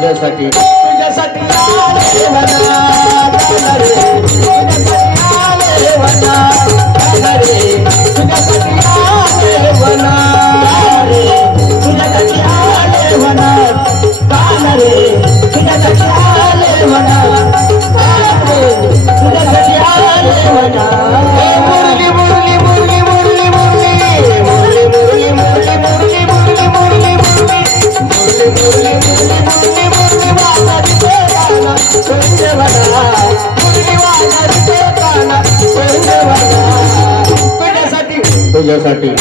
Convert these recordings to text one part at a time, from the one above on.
तुझ्यासाठी तुझ्यासाठी तुझ्यासाठी आले म्हणा तुझ्यासाठी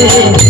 Yeah.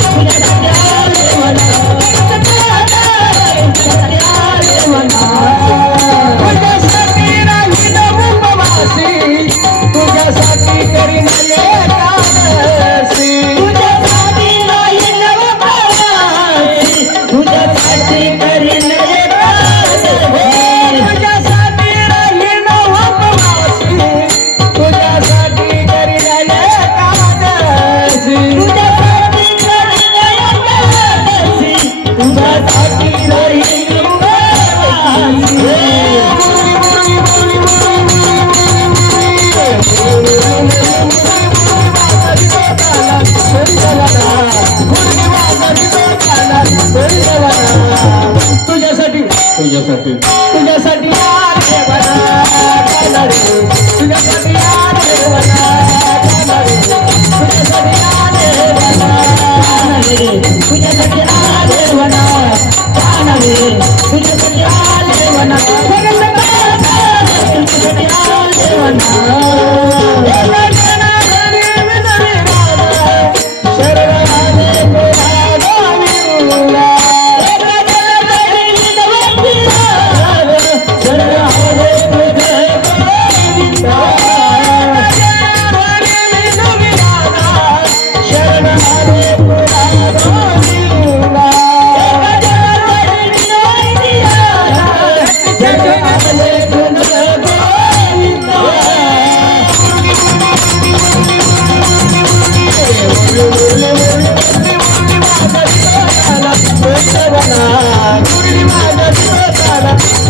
gracias a ti.